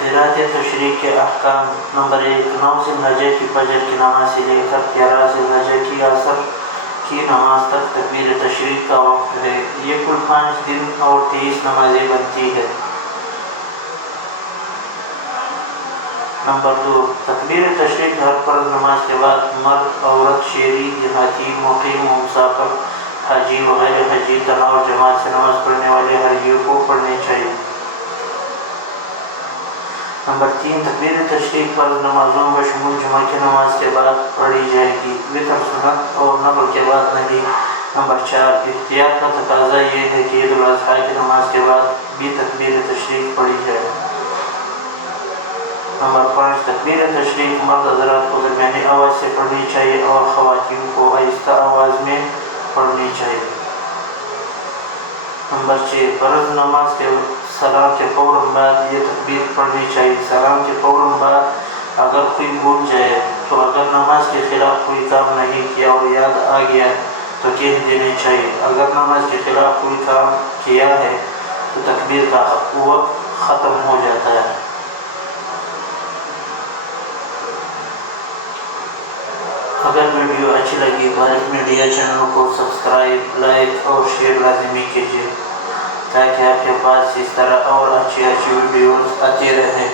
تخبیرات تشریق کے احکام۔ نمبر 1، 9 ذی الحجہ کی فجر کی نماز سے لے کر 11 ذی الحجہ کی عصر کی نماز تک تکبیر تشریق کا وقت ہے۔ یہ کل 5 دن اور 23 نمازیں بنتی ہے۔ نمبر 2، تکبیر تشریق ہر فرض نماز کے بعد مرد، عورت، شہری، دیہاتی، مقیم و مسافر، حاجی و غیر حاجی، تنہا اور جماعت سے نماز پڑھنے والے حاجیوں کو پڑھنی چاہیے۔ نمبر 3، تکبیر تشریق فرض نمازوں بشمول جمعہ کی نماز کے بعد پڑھی جائے گی، وتر، سنت اور نفل کے بعد نہیں۔ نمبر 4، احتیاط کا تقاضا یہ ہے کہ عید الاضحیٰ کی نماز کے بعد بھی تکبیر تشریق پڑھی جائے۔ نمبر 5، تکبیر تشریق مرد حضرات کو درمیانی آواز سے پڑھنی چاہیے اور خواتین کو آہستہ آواز میں پڑھنی چاہیے۔ نمبر 6، فرض نماز کے سلام کے فوراً بعد یہ تکبیر پڑھنی چاہیے۔ سلام کے فوراً بعد اگر کوئی بھول جائے تو اگر نماز کے خلاف کوئی کام نہیں کیا اور یاد آ گیا تو کہہ دینی چاہیے۔ اگر نماز کے خلاف کوئی کام کیا ہے تو تکبیر کا وقت ختم ہو جاتا ہے۔ اگر ویڈیو اچھی لگی تو عارف میڈیا چینل کو سبسکرائب، لائک اور شیئر لازمی کیجیے تاکہ آپ کے پاس اس طرح اور اچھی ویڈیوز آتی رہیں۔